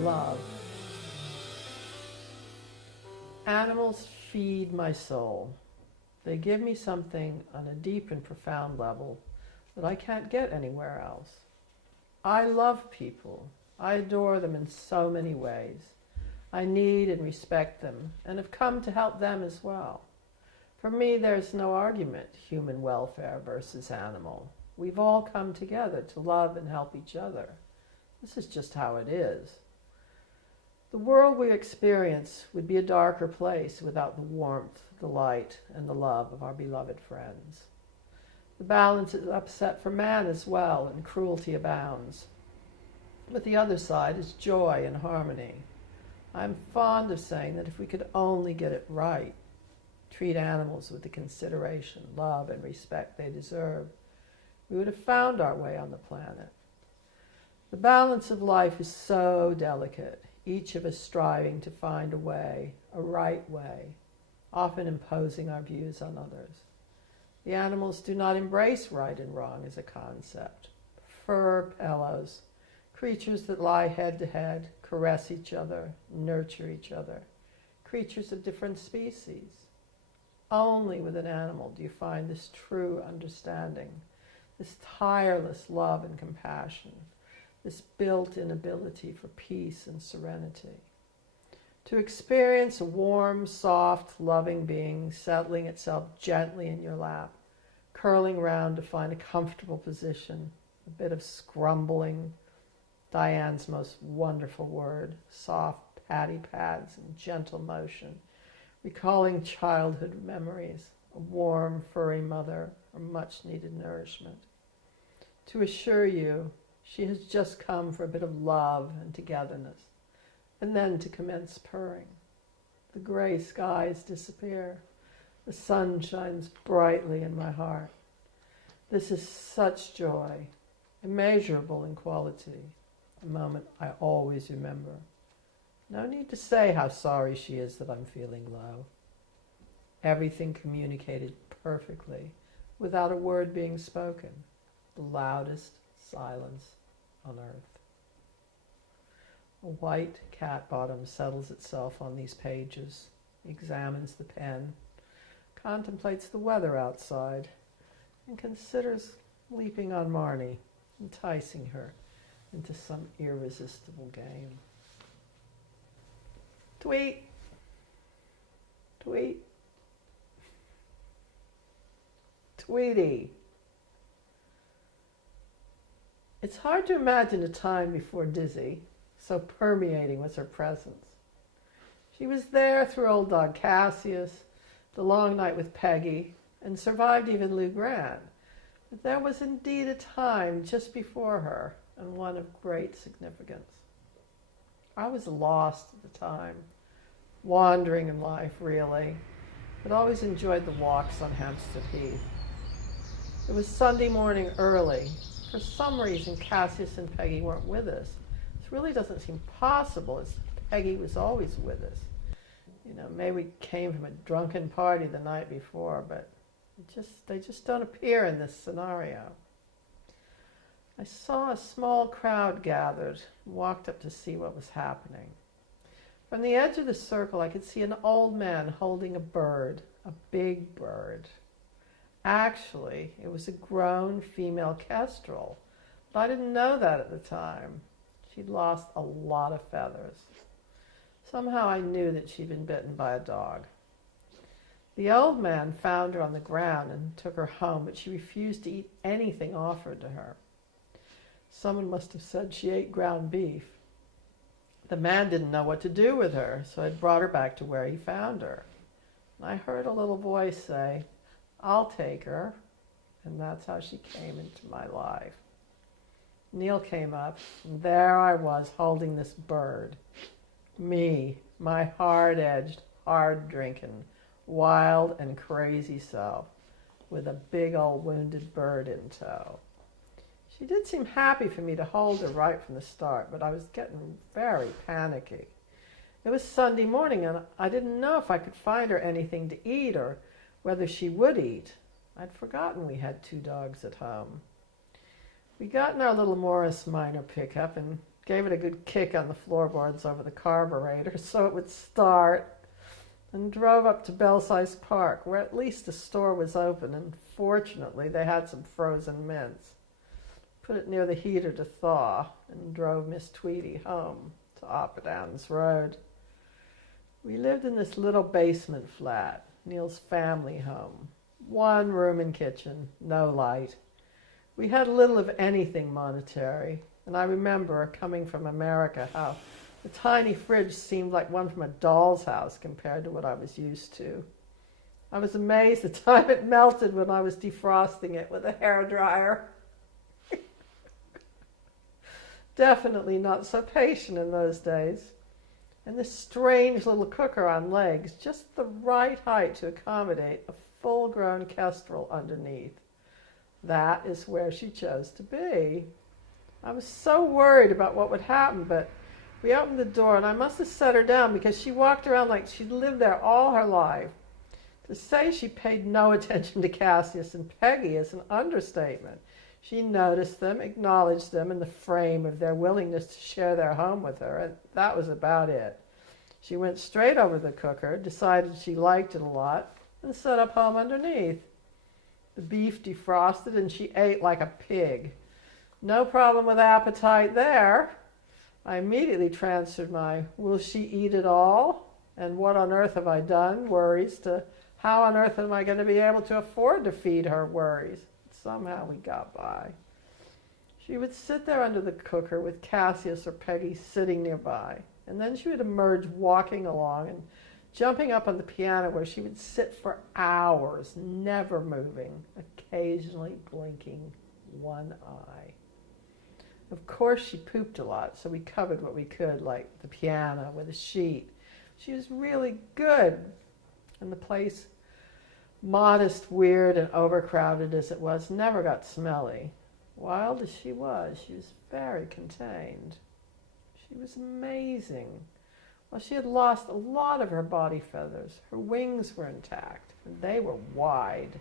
Love. Animals feed my soul. They give me something on a deep and profound level that I can't get anywhere else. I love people. I adore them in so many ways. I need and respect them and have come to help them as well. For me, there's no argument, human welfare versus animal. We've all come together to love and help each other. This is just how it is. The world we experience would be a darker place without the warmth, the light, and the love of our beloved friends. The balance is upset for man as well, and cruelty abounds. But the other side is joy and harmony. I'm fond of saying that if we could only get it right, treat animals with the consideration, love, and respect they deserve, we would have found our way on the planet. The balance of life is so delicate, each of us striving to find a way, a right way, often imposing our views on others. The animals do not embrace right and wrong as a concept. Fur pillows, creatures that lie head to head, caress each other, nurture each other, creatures of different species. Only with an animal do you find this true understanding, this tireless love and compassion, this built-in ability for peace and serenity. To experience a warm, soft, loving being settling itself gently in your lap, curling round to find a comfortable position, a bit of scrumbling, Diane's most wonderful word, soft patty pads and gentle motion, recalling childhood memories, a warm, furry mother, or much-needed nourishment. To assure you, she has just come for a bit of love and togetherness, and then to commence purring. The gray skies disappear. The sun shines brightly in my heart. This is such joy, immeasurable in quality, a moment I always remember. No need to say how sorry she is that I'm feeling low. Everything communicated perfectly, without a word being spoken. The loudest silence on earth. A white cat bottom settles itself on these pages, examines the pen, contemplates the weather outside, and considers leaping on Marnie, enticing her into some irresistible game. Tweet! Tweet! Tweety! It's hard to imagine a time before Dizzy, so permeating was her presence. She was there through old dog Cassius, the long night with Peggy, and survived even Lou Grant. But there was indeed a time just before her, and one of great significance. I was lost at the time, wandering in life, really, but always enjoyed the walks on Hampstead Heath. It was Sunday morning early. For some reason, Cassius and Peggy weren't with us. This really doesn't seem possible, as Peggy was always with us. You know, maybe we came from a drunken party the night before, but they just don't appear in this scenario. I saw a small crowd gathered and walked up to see what was happening. From the edge of the circle, I could see an old man holding a bird, a big bird. Actually, it was a grown female kestrel, but I didn't know that at the time. She'd lost a lot of feathers. Somehow I knew that she'd been bitten by a dog. The old man found her on the ground and took her home, but she refused to eat anything offered to her. Someone must have said she ate ground beef. The man didn't know what to do with her, so I brought her back to where he found her. I heard a little voice say, "I'll take her," and that's how she came into my life. Neil came up, and there I was holding this bird. Me, my hard-edged, hard-drinking, wild and crazy self, with a big old wounded bird in tow. She did seem happy for me to hold her right from the start, but I was getting very panicky. It was Sunday morning, and I didn't know if I could find her anything to eat or whether she would eat. I'd forgotten we had 2 dogs at home. We got in our little Morris Minor pickup and gave it a good kick on the floorboards over the carburetor so it would start, and drove up to Belsize Park, where at least a store was open, and fortunately they had some frozen mints. Put it near the heater to thaw, and drove Miss Tweedy home to Oppenheimer's Road. We lived in this little basement flat, Neil's family home. 1 room and kitchen, no light. We had little of anything monetary, and I remember, coming from America, how the tiny fridge seemed like one from a doll's house compared to what I was used to. I was amazed the time it melted when I was defrosting it with a hairdryer. Definitely not so patient in those days. And this strange little cooker on legs, just the right height to accommodate a full-grown kestrel underneath. That is where she chose to be. I was so worried about what would happen, but we opened the door, and I must have set her down because she walked around like she'd lived there all her life. To say she paid no attention to Cassius and Peggy is an understatement. She noticed them, acknowledged them in the frame of their willingness to share their home with her, and that was about it. She went straight over the cooker, decided she liked it a lot, and set up home underneath. The beef defrosted, and she ate like a pig. No problem with appetite there. I immediately transferred my "will she eat it all?" and "what on earth have I done?" worries to "how on earth am I going to be able to afford to feed her?" worries. Somehow we got by. She would sit there under the cooker with Cassius or Peggy sitting nearby, and then she would emerge walking along and jumping up on the piano, where she would sit for hours, never moving, occasionally blinking one eye. Of course she pooped a lot, so we covered what we could, like the piano, with a sheet. She was really good, and the place, modest, weird, and overcrowded as it was, never got smelly. Wild as she was very contained. She was amazing. Well, she had lost a lot of her body feathers. Her wings were intact, and they were wide.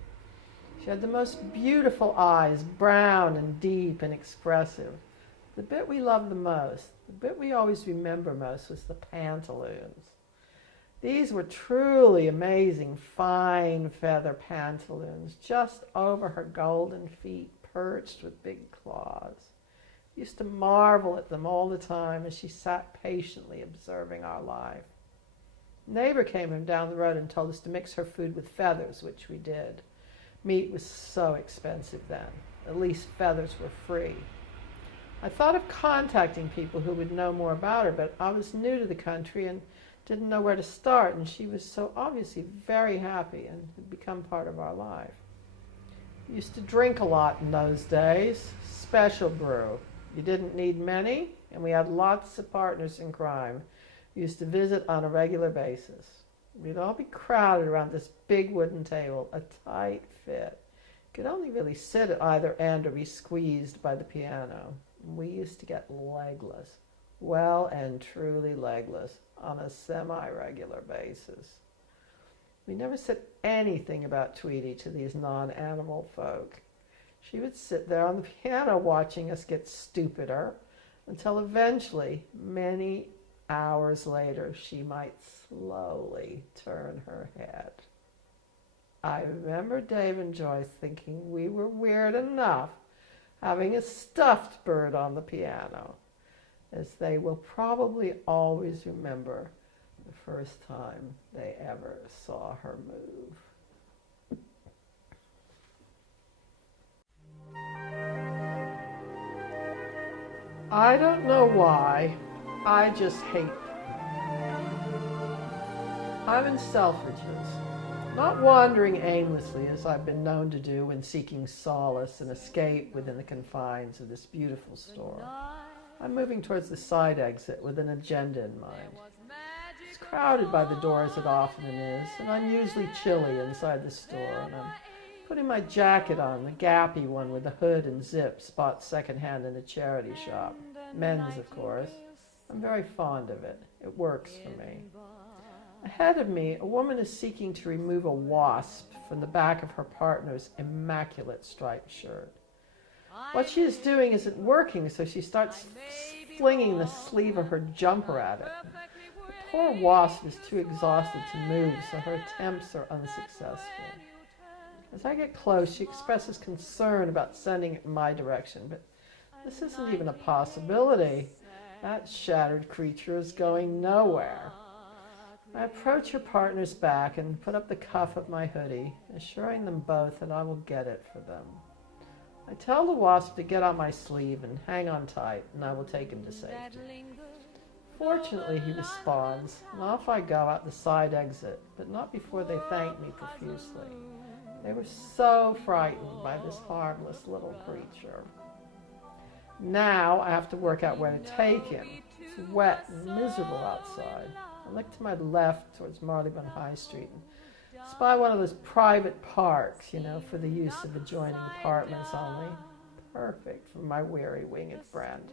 She had the most beautiful eyes, brown and deep and expressive. The bit we loved the most, the bit we always remember most, was the pantaloons. These were truly amazing, fine feather pantaloons, just over her golden feet, perched with big claws. I used to marvel at them all the time as she sat patiently observing our life. A neighbor came in down the road and told us to mix her food with feathers, which we did. Meat was so expensive then. At least feathers were free. I thought of contacting people who would know more about her, but I was new to the country and didn't know where to start, and she was so obviously very happy and had become part of our life. We used to drink a lot in those days, special brew. You didn't need many, and we had lots of partners in crime. We used to visit on a regular basis. We'd all be crowded around this big wooden table, a tight fit. Could only really sit at either end or be squeezed by the piano. We used to get legless, well and truly legless, on a semi-regular basis. We never said anything about Tweety to these non-animal folk. She would sit there on the piano watching us get stupider until eventually, many hours later, she might slowly turn her head. I remember Dave and Joyce thinking we were weird enough having a stuffed bird on the piano, as they will probably always remember the first time they ever saw her move. I don't know why, I just hate them. I'm in Selfridges, not wandering aimlessly as I've been known to do when seeking solace and escape within the confines of this beautiful store. I'm moving towards the side exit with an agenda in mind. It's crowded by the door as it often is, and I'm usually chilly inside the store, and I'm putting my jacket on, the gappy one with the hood and zips, bought secondhand in a charity shop. Men's, of course. I'm very fond of it. It works for me. Ahead of me, a woman is seeking to remove a wasp from the back of her partner's immaculate striped shirt. What she is doing isn't working, so she starts flinging the sleeve of her jumper at it. The poor wasp is too exhausted to move, so her attempts are unsuccessful. As I get close, she expresses concern about sending it in my direction, but this isn't even a possibility. That shattered creature is going nowhere. I approach her partner's back and put up the cuff of my hoodie, assuring them both that I will get it for them. I tell the wasp to get on my sleeve and hang on tight, and I will take him to safety. Fortunately, he responds, and off I go out the side exit, but not before they thank me profusely. They were so frightened by this harmless little creature. Now I have to work out where to take him. It's wet and miserable outside. I look to my left towards Marylebone High Street and spy one of those private parks, for the use of adjoining apartments only. Perfect for my weary winged friend.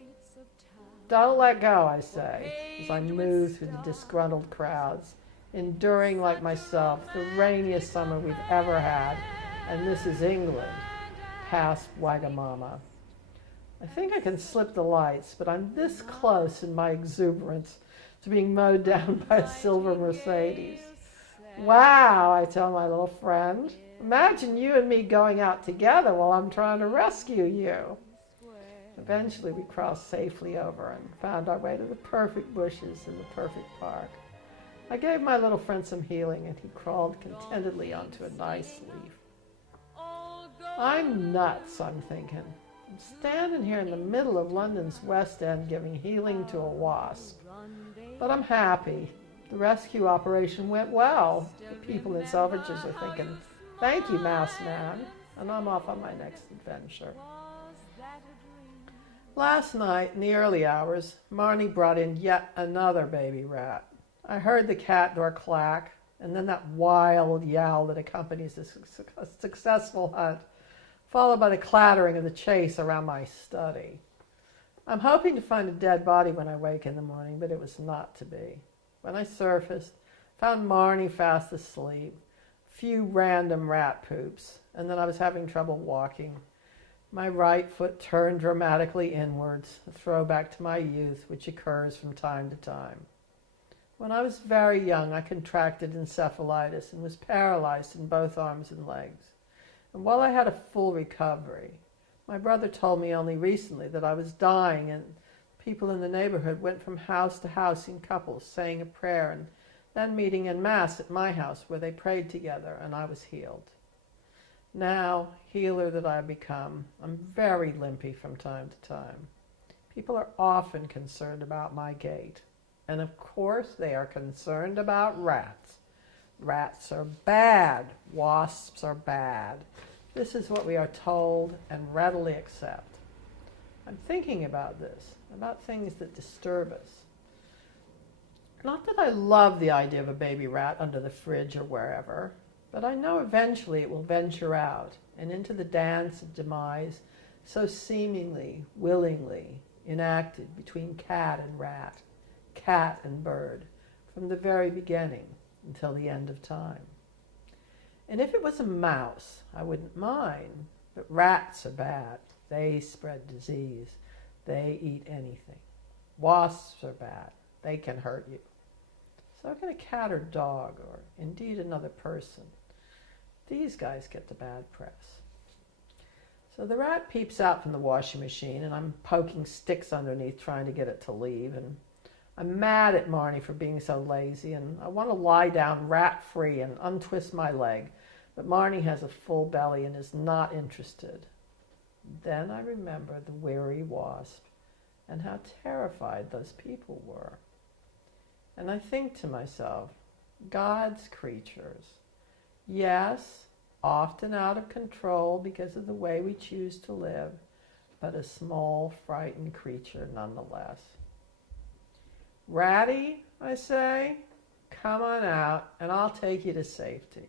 Don't let go, I say, as I move through the disgruntled crowds, enduring like myself the rainiest summer we've ever had, and this is England, past Wagamama. I think I can slip the lights, but I'm this close in my exuberance to being mowed down by a silver Mercedes. Wow, I tell my little friend. Imagine you and me going out together while I'm trying to rescue you. Eventually we crossed safely over and found our way to the perfect bushes in the perfect park. I gave my little friend some healing and he crawled contentedly onto a nice leaf. I'm nuts, I'm thinking. I'm standing here in the middle of London's West End giving healing to a wasp. But I'm happy. The rescue operation went well. The people in Selfridges are thinking, thank you, Masked Man. And I'm off on my next adventure. Last night, in the early hours, Marnie brought in yet another baby rat. I heard the cat door clack, and then that wild yowl that accompanies a successful hunt, followed by the clattering of the chase around my study. I'm hoping to find a dead body when I wake in the morning, but it was not to be. When I surfaced, found Marnie fast asleep, a few random rat poops, and then I was having trouble walking. My right foot turned dramatically inwards, a throwback to my youth, which occurs from time to time. When I was very young, I contracted encephalitis and was paralyzed in both arms and legs. And while I had a full recovery, my brother told me only recently that I was dying, and people in the neighborhood went from house to house in couples, saying a prayer, and then meeting en masse at my house where they prayed together, and I was healed. Now, healer that I have become, I'm very limpy from time to time. People are often concerned about my gait. And of course, they are concerned about rats. Rats are bad. Wasps are bad. This is what we are told and readily accept. I'm thinking about this, about things that disturb us. Not that I love the idea of a baby rat under the fridge or wherever, but I know eventually it will venture out and into the dance of demise so seemingly, willingly enacted between cat and rat, cat and bird, from the very beginning until the end of time. And if it was a mouse, I wouldn't mind, but rats are bad. They spread disease. They eat anything. Wasps are bad. They can hurt you. So can a cat or dog, or indeed another person. These guys get the bad press. So the rat peeps out from the washing machine, and I'm poking sticks underneath trying to get it to leave, and I'm mad at Marnie for being so lazy, and I want to lie down rat-free and untwist my leg, but Marnie has a full belly and is not interested. Then I remember the weary wasp and how terrified those people were. And I think to myself, God's creatures, yes, often out of control because of the way we choose to live, but a small, frightened creature nonetheless. Ratty, I say, come on out and I'll take you to safety.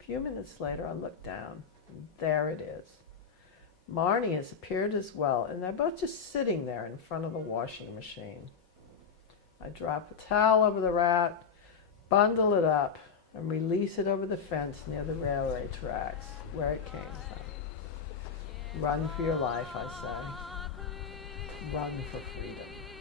A few minutes later, I look down, and there it is. Marnie has appeared as well, and they're both just sitting there in front of the washing machine. I drop a towel over the rat, bundle it up, and release it over the fence near the railway tracks, where it came from. Run for your life, I say. run for freedom.